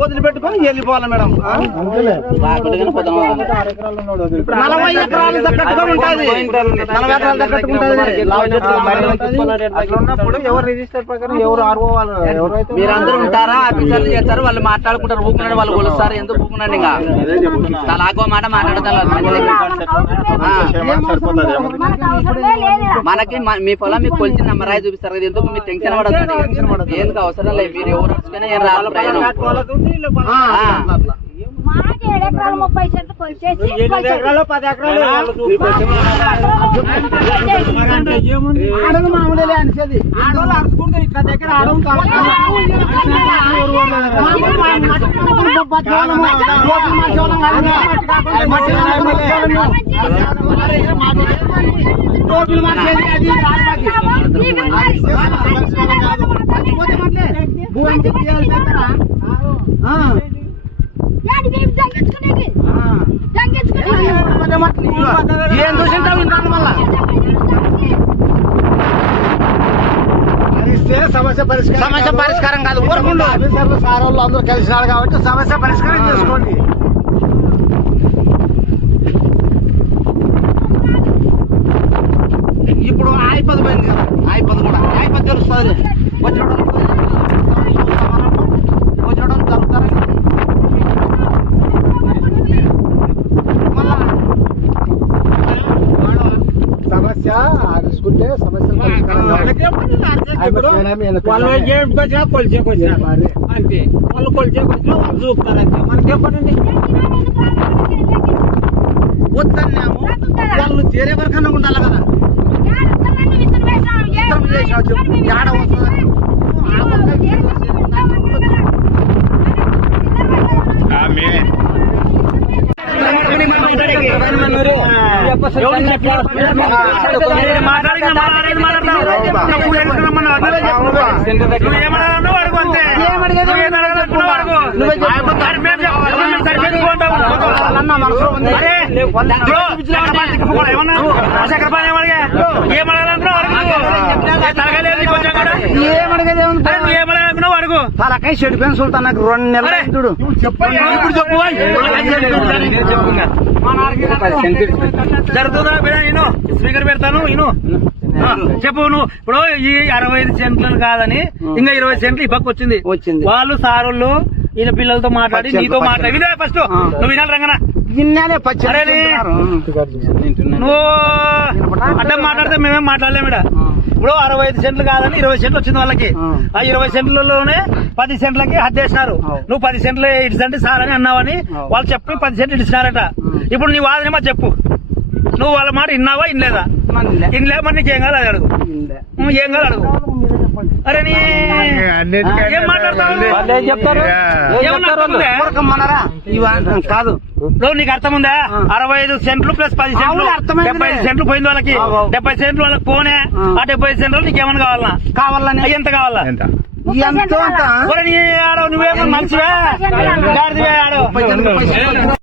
వదిలిపెట్టుకొని వెళ్ళిపోవాలి మేడం. 40 ఎకరాలు దక్కట్టుగా ఉంటుంది. 40 ఎకరాలు దక్కట్టుకుంటుంది. ఎవరు రిజిస్టర్ ప్రకారం ఎవరు ఆర్వోవాలి మీరందరూ ఉంటారా? ఆఫీసర్లు చేస్తారు, వాళ్ళు మాట్లాడుకుంటారు. ఊకున్నాడు వాళ్ళు కొలుస్తారు. ఎందుకు ఊకున్నాడు? ఇంకా చాలా ఆగో మాట మాట్లాడతారు. మనకి మీ పొలం మీకు కొలిచి నెంబరాయి చూపిస్తారు కదా. ఎందుకు మీరు టెన్షన్ పడద్దు. ఎందుకు అవసరం లేదు. మీరు ఎవరు వచ్చుకునే ఏం రాదు. మాకు 7 ఎకరాలు 30 సెంట్లు కొలిచేసి 10 ఎకరాలు 10 ఎకరాలు ఆడలు మామూలే అనిసేది. ఆడలు అరుచుకుంటే ఇట్లా దగ్గర ఆడలు ఏం చూసింటావు ఇంటాను మళ్ళా సమస్య పరిష్కారం కాదు. ఊరకుండా సార్ వాళ్ళు అందరూ కలిసినారు కాబట్టి సమస్య పరిష్కారం చేసుకోండి. ఇప్పుడు ఆయిపది పోయింది కదా. ఆయిపది కూడా ఆయిపది తెలుస్తుంది. వచ్చినడం జరుగుతారని సమస్య ఆదుకుంటే సమస్య కొలిచేకొచ్చినా అంతే. వాళ్ళు కొలిచేకొచ్చినా వాళ్ళు చూపుతారు అంతే. మనకే పనండి. వద్దన్నాము వాళ్ళు చేరే వరకన్నా ఉండాలి కదా. ఏడ తలకాయ చెడిపోయిన సుల్తాన్ నాకు 2 నెలలు చూడు. ఇప్పుడు చెప్పు జరుగుతుందా? నేను స్పీకర్ పెడతాను. చెప్పు నువ్వు. ఇప్పుడు ఈ 65 సెంట్లు కాదని ఇంకా 20 సెంట్లు ఈ పక్క వచ్చింది. వాళ్ళు సారుళ్ళు ఈయన పిల్లలతో మాట్లాడి నీతో మాట్లాడి వినే ఫస్ట్ నువ్వు వినాలి. రంగనా నువ్వు అడ్డం మాట్లాడితే మేమేం మాట్లాడలేము. ఇప్పుడు 65 సెంట్లు కాదని 20 సెంట్లు వచ్చింది వాళ్ళకి. ఆ 20 సెంట్లలోనే 10 సెంట్లకి హద్దేసినారు. నువ్వు 10 సెంట్లు ఇడిసంటే సార్ అని అన్నావని వాళ్ళు చెప్పి 10 సెంట్లు ఇడిచినారట. ఇప్పుడు నీ వాదనేమో చెప్పు. నువ్వు వాళ్ళ మాట విన్నావా ఇనలేదా? ఇనలే. మరి నీకు ఏం కాదు అది అడుగు. ఏం కాదు అడుగు. అరే నీ ఏం మాట్లాడతావు? కాదు నీకు అర్థం ఉందా? 65 సెంట్లు ప్లస్ 10 సెంట్లు 75 సెంట్లు పోయింది వాళ్ళకి. 70 సెంట్లు వాళ్ళకి పోనే. ఆ 70 సెంట్లు నీకేమన్నా కావాలని ఎంత కావాలా? నువ్వేమో మంచివే ఆడవు.